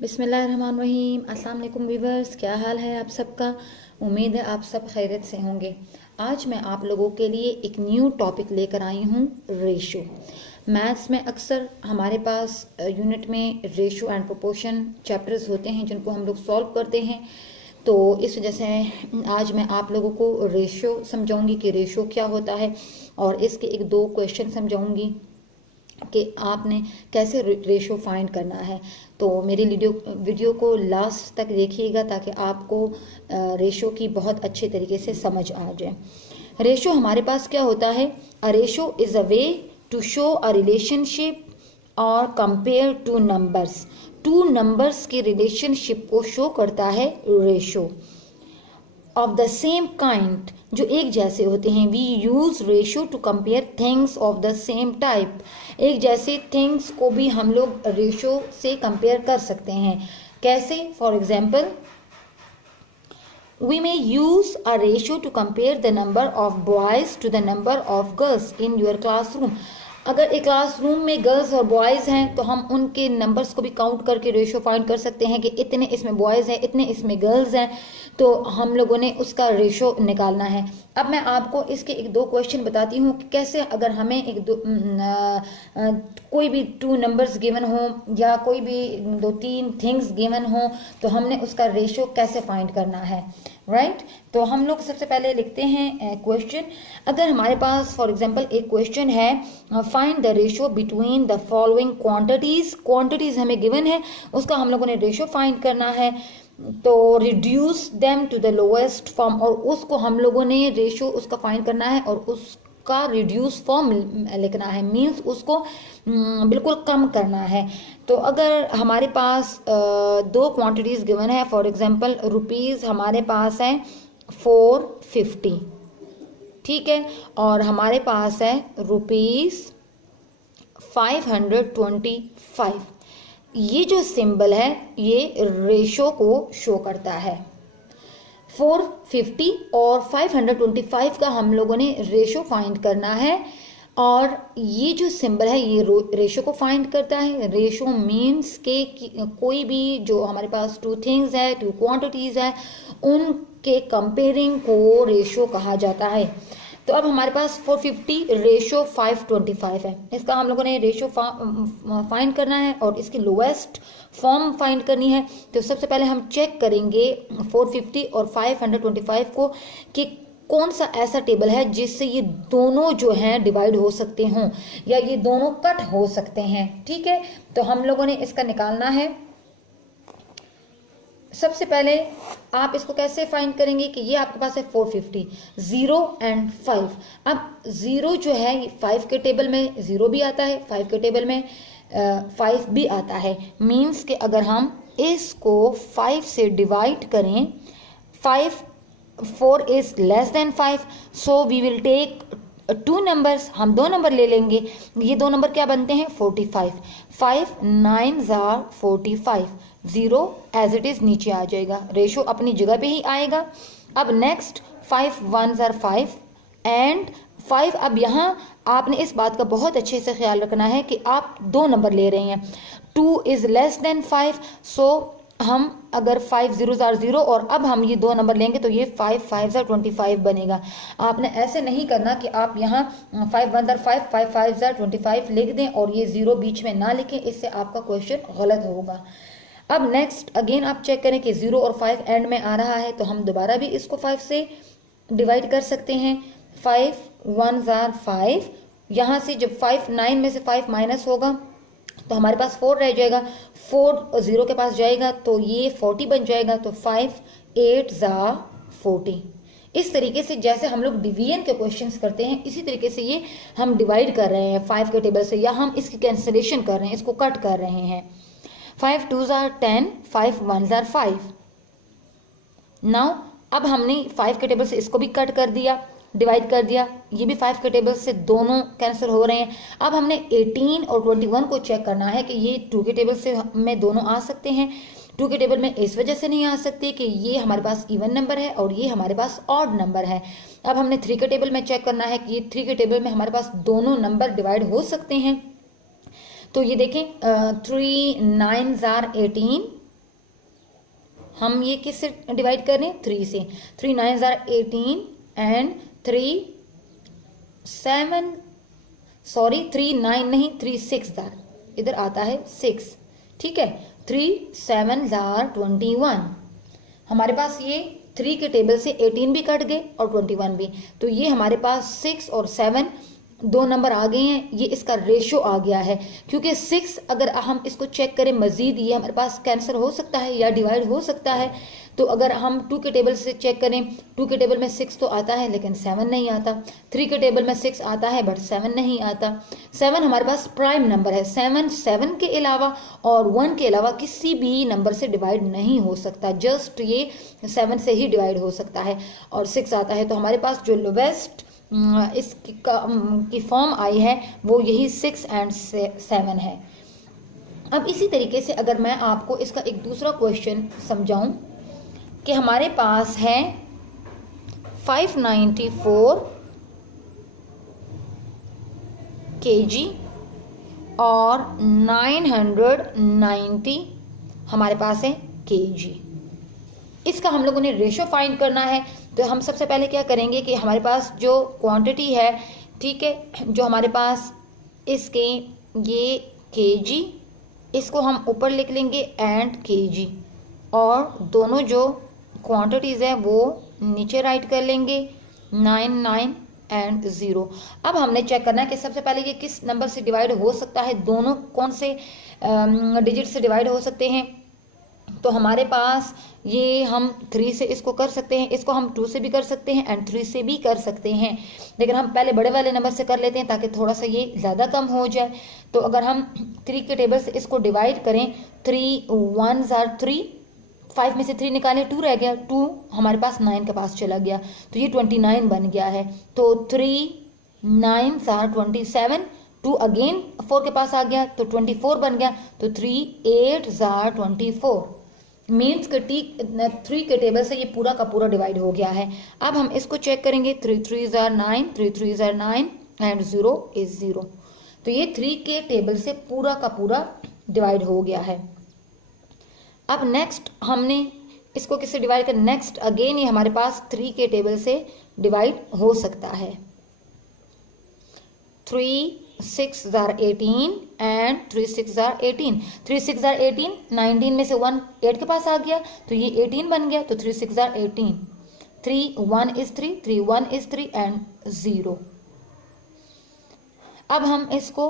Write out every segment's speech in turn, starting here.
बिस्मिल्लाहिर्रहमानिर्रहीम। अस्सलाम वालेकुम व्यूअर्स, क्या हाल है आप सबका। उम्मीद है आप सब खैरियत से होंगे। आज मैं आप लोगों के लिए एक न्यू टॉपिक लेकर आई हूँ, रेशो। मैथ्स में अक्सर हमारे पास यूनिट में रेशो एंड प्रोपोर्शन चैप्टर्स होते हैं जिनको हम लोग सॉल्व करते हैं। तो इस वजह से आज मैं आप लोगों को रेशो समझाऊंगी कि रेशो क्या होता है, और इसके एक दो क्वेश्चन समझाऊंगी कि आपने कैसे रेशो फाइंड करना है। तो मेरी वीडियो को लास्ट तक देखिएगा ताकि आपको रेशो की बहुत अच्छे तरीके से समझ आ जाए। रेशो हमारे पास क्या होता है? A ratio is a way to show a relationship और compare two numbers. Two numbers के रिलेशनशिप को शो करता है ratio. Of the same kind, जो एक जैसे होते हैं। We use ratio to compare things of the same type. एक जैसे थिंग्स को भी हम लोग रेशो से कंपेयर कर सकते हैं। कैसे? For example, we may use a ratio to compare the number of boys to the number of girls in your classroom. अगर एक क्लासरूम में गर्ल्स और बॉयज़ हैं तो हम उनके नंबर्स को भी काउंट करके रेशो फाइंड कर सकते हैं कि इतने इसमें बॉयज़ हैं, इतने इसमें गर्ल्स हैं, तो हम लोगों ने उसका रेशो निकालना है। अब मैं आपको इसके एक दो क्वेश्चन बताती हूँ कि कैसे अगर हमें कोई भी टू नंबर्स गिवन हो या कोई भी दो तीन थिंग्स गिवन हो तो हमने उसका रेशो कैसे फाइंड करना है। राइट तो हम लोग सबसे पहले लिखते हैं क्वेश्चन। अगर हमारे पास फॉर एग्जांपल एक क्वेश्चन है, find the ratio between the following quantities. Quantities हमें गिवन है, उसका हम लोगों ने रेशो फाइंड करना है। तो reduce them to the lowest form, और उसको हम लोगों ने रेशो उसका फाइंड करना है और उसका रिड्यूस फॉर्म लिखना है, मीन्स उसको बिल्कुल कम करना है। तो अगर हमारे पास दो क्वांटिटीज गिवन है, फॉर एग्जांपल रुपीज़ हमारे पास है 450, ठीक है, और हमारे पास है रुपीज़ 525। ये जो सिंबल है ये रेशो को शो करता है। 450 और 525 का हम लोगों ने रेशो फाइंड करना है, और ये जो सिंबल है ये रेशो को फाइंड करता है। रेशो मीन्स के कोई भी जो हमारे पास टू थिंग्स है, टू क्वांटिटीज है, उनके कंपेयरिंग को रेशो कहा जाता है। तो अब हमारे पास 450 रेशो 525 है, इसका हम लोगों ने रेशो फाइंड करना है और इसकी लोएस्ट फॉर्म फाइंड करनी है। तो सबसे पहले हम चेक करेंगे 450 और 525 को कि कौन सा ऐसा टेबल है जिससे ये दोनों जो हैं डिवाइड हो सकते हों या ये दोनों कट हो सकते हैं। ठीक है, तो हम लोगों ने इसका निकालना है। सबसे पहले आप इसको कैसे फाइंड करेंगे कि ये आपके पास है 450, 0 एंड 5। अब 0 जो है 5 के टेबल में 0 भी आता है, 5 के टेबल में 5 भी आता है। मीन्स कि अगर हम इसको 5 से डिवाइड करें, 4 is less than 5, so we will take two numbers, हम दो नंबर ले लेंगे। ये दो नंबर क्या बनते हैं? 45। 5 9s are 45, 0 as it is नीचे आ जाएगा, रेशो अपनी जगह पे ही आएगा। अब नेक्स्ट 5 1s are 5 एंड 5। अब यहाँ आपने इस बात का बहुत अच्छे से ख्याल रखना है कि आप दो नंबर ले रहे हैं। 2 इज लेस देन 5, सो हम अगर 5 0s are 0 और अब हम ये दो नंबर लेंगे तो ये 5 5s are 25 बनेगा। आपने ऐसे नहीं करना कि आप यहाँ 5 1s are 5, 5 5s are 25 लिख दें और ये 0 बीच में ना लिखें, इससे आपका क्वेश्चन गलत होगा। अब नेक्स्ट अगेन आप चेक करें कि 0 और 5 एंड में आ रहा है, तो हम दोबारा भी इसको 5 से डिवाइड कर सकते हैं। 5 1s are 5, यहाँ से जब 5 9 में से 5 माइनस होगा तो हमारे पास 4 रह जाएगा, 4 और 0 के पास जाएगा तो ये 40 बन जाएगा। तो 5 8s are 40। इस तरीके से जैसे हम लोग डिवीजन के क्वेश्चंस करते हैं, इसी तरीके से ये हम डिवाइड कर रहे हैं 5 के टेबल से, या हम इसकी कैंसिलेशन कर रहे हैं, इसको कट कर रहे हैं। 5 2s are 10, 5 1s are 5। Now अब हमने 5 के टेबल से इसको भी कट कर दिया, डिवाइड कर दिया, ये भी 5 के टेबल से दोनों कैंसिल हो रहे हैं। अब हमने 18 और 21 को चेक करना है कि ये 2 के टेबल से में दोनों आ सकते हैं। 2 के टेबल में इस वजह से नहीं आ सकते कि ये हमारे पास इवन नंबर है और ये हमारे पास ऑड नंबर है। अब हमने 3 के टेबल में चेक करना है कि ये 3 के टेबल में हमारे पास दोनों नंबर डिवाइड हो सकते हैं। तो ये देखें 3 9s are 18, हम ये किससे डिवाइड कर रहे हैं? 3 से। 3 9 आर 18 एंड 3 9 नहीं, 3 6 आर, इधर आता है 6, ठीक है। 3 7 आर 21। हमारे पास ये 3 के टेबल से 18 भी कट गए और 21 भी, तो ये हमारे पास 6 और 7 दो नंबर आ गए हैं, ये इसका रेशो आ गया है। क्योंकि 6 अगर हम इसको चेक करें मजीद, ये हमारे पास कैंसिल हो सकता है या डिवाइड हो सकता है। तो अगर हम 2 के टेबल से चेक करें, 2 के टेबल में 6 तो आता है लेकिन 7 नहीं आता। 3 के टेबल में 6 आता है बट 7 नहीं आता। 7 हमारे पास प्राइम नंबर है। 7 के अलावा और 1 के अलावा किसी भी नंबर से डिवाइड नहीं हो सकता, जस्ट ये 7 से ही डिवाइड हो सकता है। और 6 आता है, तो हमारे पास जो लोवेस्ट इसकी फॉर्म आई है वो यही 6 और 7 है। अब इसी तरीके से अगर मैं आपको इसका एक दूसरा क्वेश्चन समझाऊं कि हमारे पास है 594 kg और 990 हमारे पास है kg। इसका हम लोगों ने रेशो फाइंड करना है। तो हम सबसे पहले क्या करेंगे कि हमारे पास जो क्वांटिटी है, ठीक है, जो हमारे पास इसके ये kg, इसको हम ऊपर लिख लेंगे एंड kg, और दोनों जो क्वांटिटीज़ है वो नीचे राइट कर लेंगे 9 9 एंड 0। अब हमने चेक करना है कि सबसे पहले ये किस नंबर से डिवाइड हो सकता है, दोनों कौन से डिजिट से डिवाइड हो सकते हैं। तो हमारे पास ये हम 3 से इसको कर सकते हैं, इसको हम 2 से भी कर सकते हैं एंड 3 से भी कर सकते हैं, लेकिन हम पहले बड़े वाले नंबर से कर लेते हैं ताकि थोड़ा सा ये ज़्यादा कम हो जाए। तो अगर हम 3 के टेबल से इसको डिवाइड करें, 3 1 आर 3, 5 में से 3 निकाले 2 रह गया, 2 हमारे पास 9 के पास चला गया, तो ये 29 बन गया है। तो 3 9 आर 27, 2 अगेन 4 के पास आ गया तो 24 बन गया, तो 3 8 आर 24। मीन्स कि 3 के टेबल से ये पूरा का पूरा डिवाइड हो गया है। अब हम इसको चेक करेंगे, 3 3 आर 9, 3 3 आर 9 एंड 0 इज 0। तो ये 3 के टेबल से पूरा का पूरा डिवाइड हो गया है। अब नेक्स्ट हमने इसको किससे डिवाइड कर, नेक्स्ट अगेन ये हमारे पास 3 के टेबल से डिवाइड हो सकता है। 3 6 आर 18 एंड 3 6 आर 18, 3 6 आर 18, 19 में से 1 8 के पास आ गया तो ये 18 बन गया, तो 3 6 आर 18, 3 1 इज 3, 3 1 इज 3 एंड 0। अब हम इसको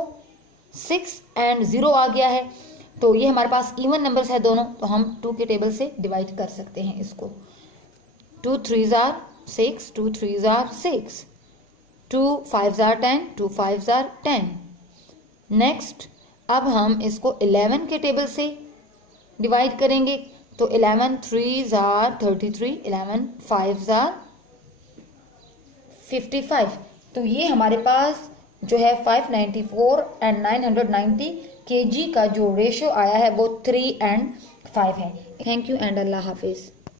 6 एंड 0 आ गया है, तो ये हमारे पास इवन नंबर्स है दोनों, तो हम 2 के टेबल से डिवाइड कर सकते हैं इसको। 2 3 are 6, 2 3 are 6, 2 5 are 10, 2 5 are 10। Next अब हम इसको 11 के टेबल से डिवाइड करेंगे, तो 11 3 आर 33, 11 5 आर 55। तो ये हमारे पास जो है 594 एंड 990 kg का जो रेशियो आया है वो 3 एंड 5 है। Thank you and Allah Hafiz.